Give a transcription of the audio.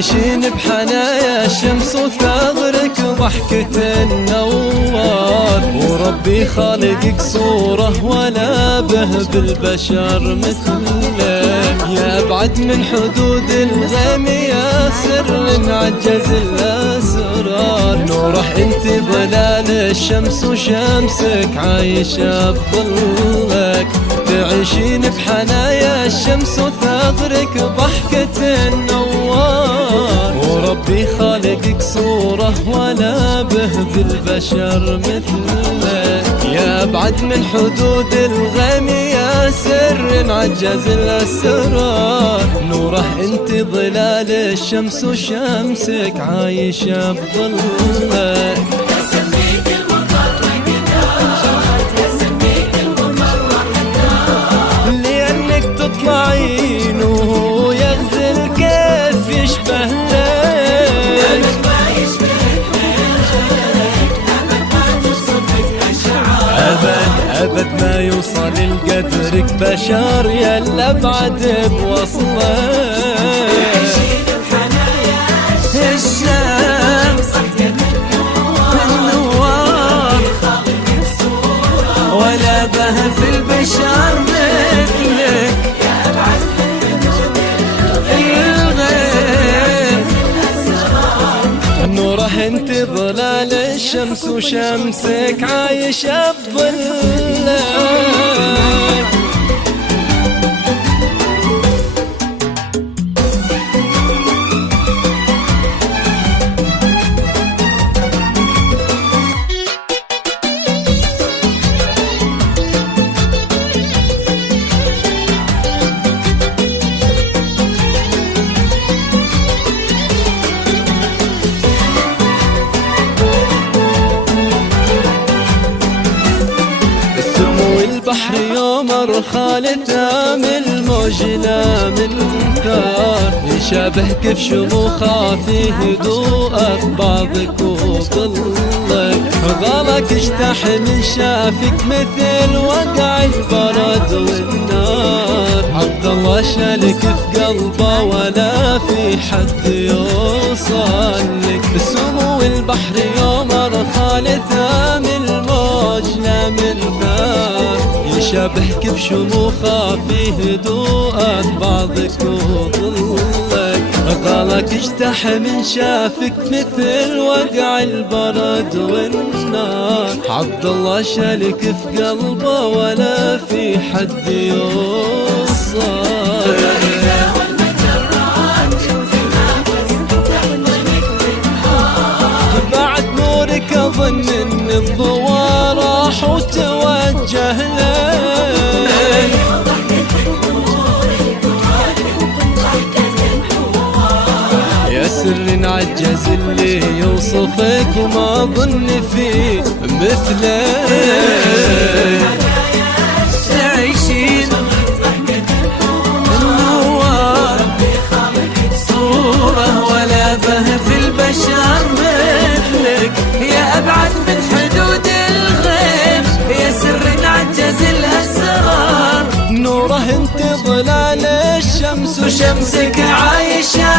تعيشين بحنايا الشمس وثغرك ضحكة النوار، وربي خالقك صورة ولا به بالبشر مثلك. يا أبعد من حدود الغيم يا سر عجز الأسرار، نوره انت ظلال الشمس وشمسك عايشة بظلك. تعيشين بحنايا الشمس وثغرك ضحكة النوار، وربي خالقك صورة ولا به بالبشر مثلك. يا أبعد من حدود الغيم يا سر عجز الأسرار، نوره انت ظلال الشمس وشمسك عايشة بظلك. تطلعين وهو يغزل كيف يشبه لك، أبد ما يوصل لقدرك بشر يلا بعد بوصلك. الشمس النوار ولا بها في البشر مثلك. نوره انت ظلال الشمس وشمسك عايشة بظلك. البحر يوم رخالة من الموج لا من ثار، يشابه كف شموخه في هدوءك بعضك وظلك. ظلك اجتاح من شافك مثل وقع البرد والنار، عبد الله شالك في قلبه ولا في حد يوصل لك. سمو البحر يوم رخالة من الموج لا من ثار، يشابهك بشموخه في هدوءك بعضك وظلك. غالك اجتاح من شافك مثل وقع البرد والنار، عبد الله شالك في قلبه ولا في حد يوصل. بعد نورك اظن ان الضوء راح وتوجه لك، يا سر عجز اللي يوصفك وما ظن فيه مثلك. تعيشين النوار صورة ولا به في البشر مثلك. يا أبعد من حدود الغيب يا سر عجز الأسرار، نوره انت ظلال الشمس وشمسك عايشة